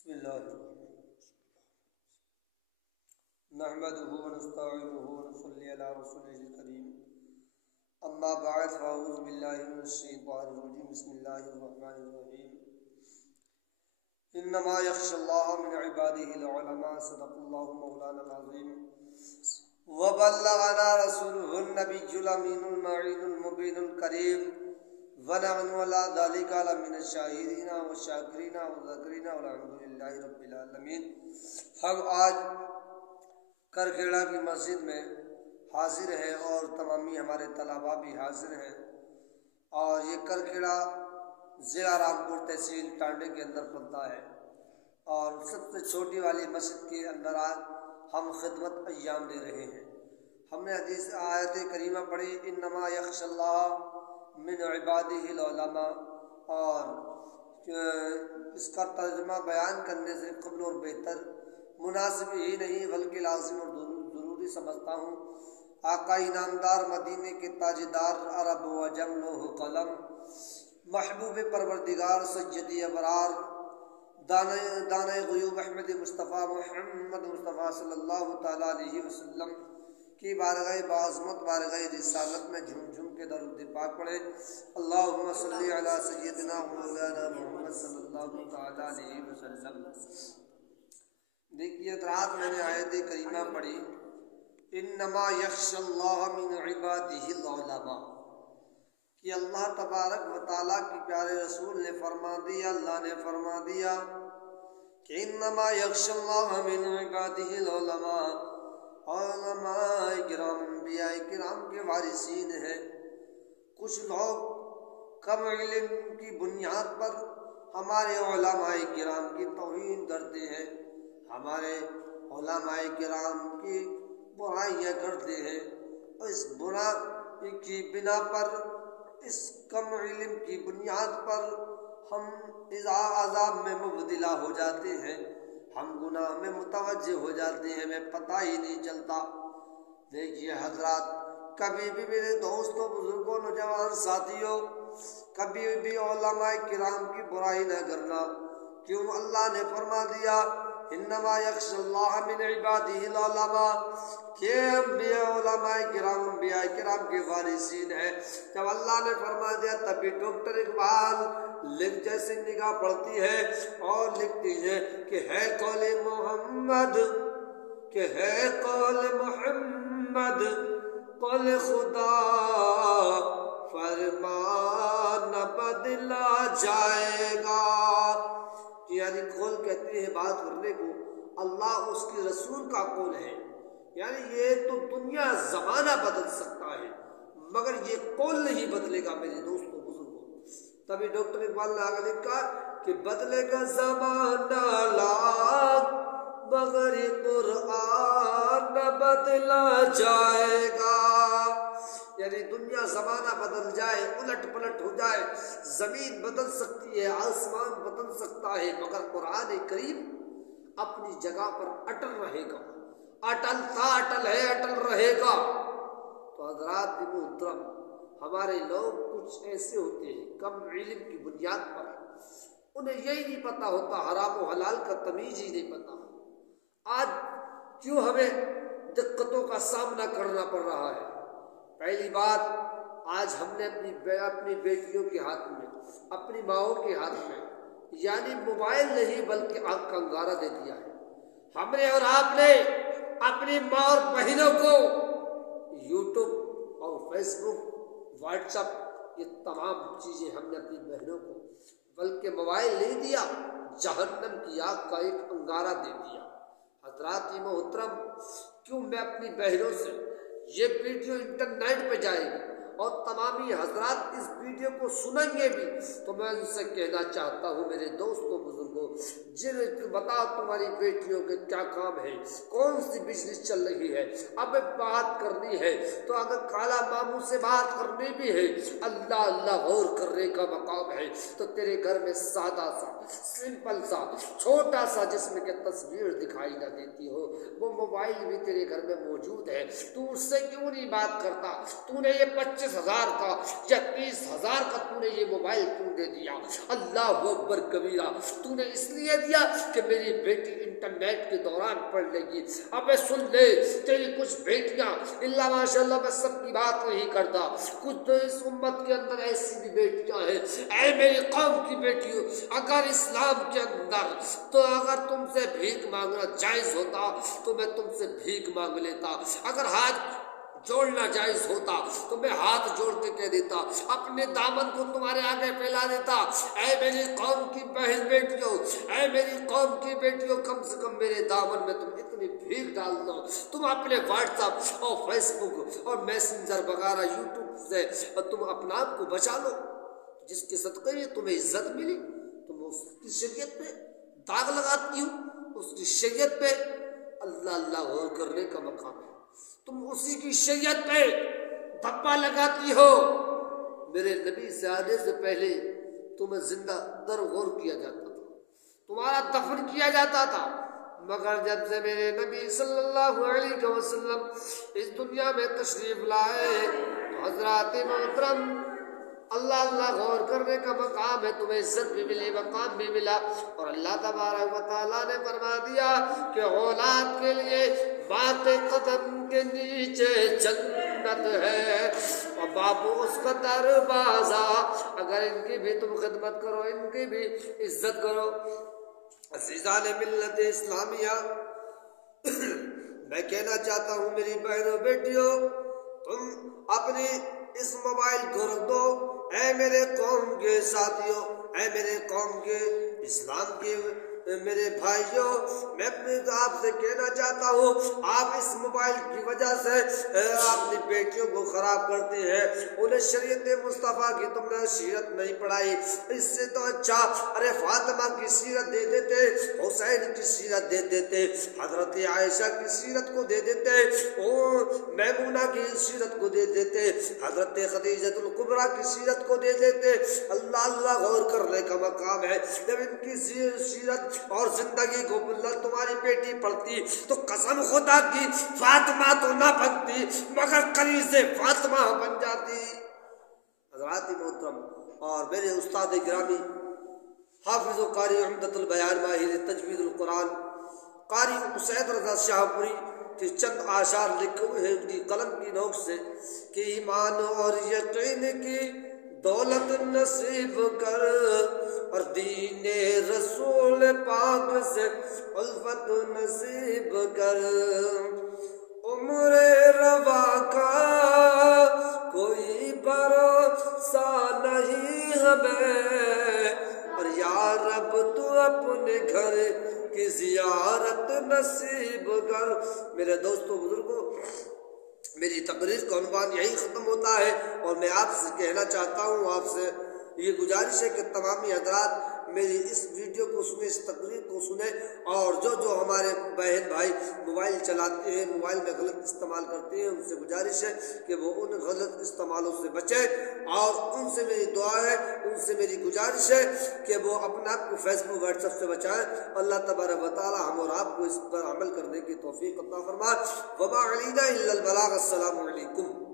بسم اللہ الرحمن نحمده ونستعینه ونصلی علی رسوله الکریم اما بعد فاعوذ باللہ من الشیطان الرجیم بسم اللہ الرحمن الرحیم انما یخشى اللہ من عباده العلماء صدق اللہ مولانا العظیم وبلغنا رسوله النبی الامین المعین المبین الکریم ونحن ولا ذلك من الشاہدین والشاکرین والذاکرین والحمد للہ رب العالمین۔ ہم آج کرکھیڑا کی مسجد میں حاضر ہیں اور تمامی ہمارے طلباء بھی حاضر ہیں، اور یہ کرکھیڑا ضلع رامپور تحصیل ٹانڈے کے اندر پڑتا ہے، اور سب سے چھوٹی والی مسجد کے اندر آج ہم خدمت ایام دے رہے ہیں۔ ہم نے حدیث آیت کریمہ پڑھی انما یخشى اللہ من عبادہ العلماء، اور اس کا ترجمہ بیان کرنے سے قبل اور بہتر مناسب ہی نہیں بلکہ لازم اور ضروری سمجھتا ہوں۔ آقا انعامدار مدینے کے تاجدار عرب و عجم لوح قلم محبوب پروردگار سیدی ابرار دانہ غیوب احمد مصطفیٰ محمد مصطفیٰ صلی اللہ تعالیٰ علیہ وسلم کی بارگاہ بعظمت بارگاہ رسالت میں جھوم جھوم کے درود پاک پڑھے۔ اللہم صلی علی سیدنا مولانا محمد صلی اللہ تعالیٰ علیہ وسلم۔ دیکھیے رات میں نے آیت کریمہ پڑھی انما یخشى اللہ من عبادہ العلماء، کہ اللہ تبارک و تعالیٰ کی پیارے رسول نے فرما دیا، اللہ نے فرما دیا کہ انما یخشى اللہ من عبادہ العلماء، علماء کرام انبیاء کرام کے وارثین ہیں۔ کچھ لوگ کم علم کی بنیاد پر ہمارے علماء کرام کی توہین کرتے ہیں، ہمارے علماء کرام کی برائیاں کرتے ہیں، اور اس برائی کی بنا پر، اس کم علم کی بنیاد پر ہم عذاب میں مبتلا ہو جاتے ہیں، ہم گناہ میں متوجہ ہو جاتے ہیں، ہمیں پتہ ہی نہیں چلتا۔ دیکھیے حضرات، کبھی بھی میرے دوستوں بزرگوں نوجوان ساتھیوں، کبھی بھی علماء کرام کی برائی نہ کرنا، کیوں اللہ نے فرما دیا انما یخشى اللہ من عبادہ العلماء، کہ علماء کرام کے وارثین ہیں۔ جب اللہ نے فرما دیا تبھی ڈاکٹر اقبال جیسے نگاہ پڑتی ہے اور لکھتی ہے کہ ہے قول محمد، کہ ہے قول محمد قول خدا فرمان بدلا جائے گا۔ یعنی قول کہتے ہیں بات کرنے کو، اللہ اس کے رسول کا قول ہے، یعنی یہ تو دنیا زمانہ بدل سکتا ہے مگر یہ قول نہیں بدلے گا میرے دوستوں بزرگوں۔ تبھی ڈاکٹر اقبال نے آگے لکھا کہ بدلے گا زمانہ لاکھ مگر قرآن نہ بدلا جائے گا۔ یعنی دنیا زمانہ بدل جائے، الٹ پلٹ ہو جائے، زمین بدل سکتی ہے، آسمان بدل سکتا ہے، مگر قرآن کریم اپنی جگہ پر اٹل رہے گا، اٹل تھا، اٹل ہے، اٹل رہے گا۔ تو حضرات محترم، ہمارے لوگ کچھ ایسے ہوتے ہیں کم علم کی بنیاد پر انہیں یہی نہیں پتا ہوتا، حرام و حلال کا تمیز ہی نہیں پتا۔ آج کیوں ہمیں دقتوں کا سامنا کرنا پڑ رہا ہے؟ پہلی بات، آج ہم نے اپنی بیٹیوں کے ہاتھ میں، اپنی ماؤں کے ہاتھ میں، یعنی موبائل نہیں بلکہ آنکھ کا انگارہ دے دیا ہے۔ ہم نے اور آپ نے اپنی ماں اور بہنوں کو یوٹیوب اور فیس بک، واٹس ایپ، یہ تمام چیزیں ہم نے اپنی بہنوں کو، بلکہ موبائل نہیں دیا، جہنم کی آگ کا ایک انگارہ دے دیا۔ حضرات محترم، کیوں میں اپنی بہنوں سے، یہ ویڈیو انٹرنیٹ پہ جائے گی اور تمامی حضرات اس ویڈیو کو سنیں گے بھی، تو میں ان سے کہنا چاہتا ہوں میرے دوستوں بزرگوں، بتاؤ تمہاری بیٹیوں کے کیا کام ہے، کون سی بزنس چل رہی ہے، اب بات کرنی ہے تو اگر کالا ماموں سے بات کرنی بھی ہے، اللہ اللہ غور کرنے کا مقام ہے، تو تیرے گھر میں سادہ سا، سمپل سا، چھوٹا سا جس میں کہ تصویر دکھائی نہ دیتی ہو، وہ موبائل بھی تیرے گھر میں موجود ہے، تو اس سے کیوں نہیں بات کرتا؟ تو نے یہ 25,000 کا یا 30,000 کا تو نے یہ موبائل کیوں دے دیا؟ اللہ اکبر کبیرہ، تو نے اس لیے دیا کہ میری بیٹی انٹرنیٹ کے دوران پڑھ لے گی. اب سن لے تیری کچھ بیٹیاں اللہ ماشاء اللہ میں سب کی بات نہیں کرتا, کچھ تو اس امت کے اندر ایسی بھی بیٹیاں ہیں. اے میری قوم کی بیٹیوں, اگر اسلام کے اندر تو اگر تم سے بھیک مانگنا جائز ہوتا تو میں تم سے بھیک مانگ لیتا, اگر ہاتھ جوڑنا جائز ہوتا تو میں ہاتھ جوڑ کے کہہ دیتا, اپنے دامن کو تمہارے آگے پھیلا دیتا. اے میری قوم کی بہن بیٹیوں, اے میری قوم کی بیٹیوں, کم سے کم میرے دامن میں تم اتنی بھیک ڈال دو, تم اپنے واٹس ایپ اور فیس بک اور میسنجر وغیرہ یوٹیوب سے تم اپنا آپ کو بچا لو. جس کے صدقے میں تمہیں عزت ملی تم اس کی شریعت پہ داغ لگاتی ہو, اس کی شریعت پہ اللہ اللہ غور کرنے کا مقام ہے, تم اسی کی شریعت پہ دھپا لگاتی ہو. میرے نبی سے آنے سے پہلے تمہیں زندہ در غور کیا جاتا تھا, تمہارا دفن کیا جاتا تھا, مگر جب سے میرے نبی صلی اللہ علیہ وسلم اس دنیا میں تشریف لائے تو حضرات محترم اللہ اللہ غور کرنے کا مقام ہے, تمہیں عزت بھی ملی, مقام بھی ملا. اور اللہ تبارک و تعالیٰ نے فرما دیا کہ اولاد کے لیے بات قدم کے نیچے جنت ہے اور باپو اس کا دروازہ, اگر ان کی بھی تم خدمت کرو, ان کی بھی عزت کرو. عزیزان ملت اسلامیہ, میں کہنا چاہتا ہوں میری بہنوں بیٹیوں, تم اپنی اس موبائل کو رکھ دو. اے میرے قوم کے ساتھیوں, اے میرے قوم کے اسلام کے میرے بھائیوں, میں آپ سے کہنا چاہتا ہوں آپ اس موبائل کی وجہ سے اپنی بیٹیوں کو خراب کرتے ہیں, انہیں شریعت مصطفیٰ کی تم نے سیرت نہیں پڑھائی. اس سے تو اچھا ارے فاطمہ کی سیرت دے دیتے, حسین کی سیرت دے دیتے, حضرت عائشہ کی سیرت کو دے دیتے, میمونہ کی سیرت کو دے دیتے, حضرت خدیجہ الکبریٰ کی سیرت کو دے دیتے. اللہ اللہ غور کرنے کا مقام ہے. جب ان کی سیرت اور زندگی کو تمہاری بیٹی پڑھتی تو قسم خدا کی فاطمہ تو نہ بنتی مگر کنیز فاطمہ بن جاتی. حضرات محترم اور میرے استاد گرامی حافظ و قاری عمدۃ البیان ماہر تجوید القرآن قاری اسید رضا شاہ پوری کے چند آثار لکھے ہوئے ہیں ان کی قلم کی نوک سے کہ ایمان اور یقین کی دولت نصیب کر اور دین رسول پاک سے الفت نصیب کر. عمر روا کا کوئی بھروسہ نہیں ہمیں اور یا رب تو اپنے گھر کی زیارت نصیب کر. میرے دوستوں بزرگوں, میری تقریر کا عنوان یہی ختم ہوتا ہے اور میں آپ سے کہنا چاہتا ہوں, آپ سے یہ گزارش ہے کہ تمامی حضرات میری اس ویڈیو کو سنیں, اس تقریر کو سنیں, اور جو ہمارے بہن بھائی موبائل چلاتے ہیں, موبائل میں غلط استعمال کرتے ہیں, ان سے گزارش ہے کہ وہ ان غلط استعمالوں سے بچیں, اور ان سے میری دعا ہے, ان سے میری گزارش ہے کہ وہ اپنا آپ کو فیس بک واٹس ایپ سے بچائیں. اللہ تبارک و تعالی ہم اور آپ کو اس پر عمل کرنے کی توفیق عطا فرمائے. وما علینا الا البلاغ. السلام علیکم.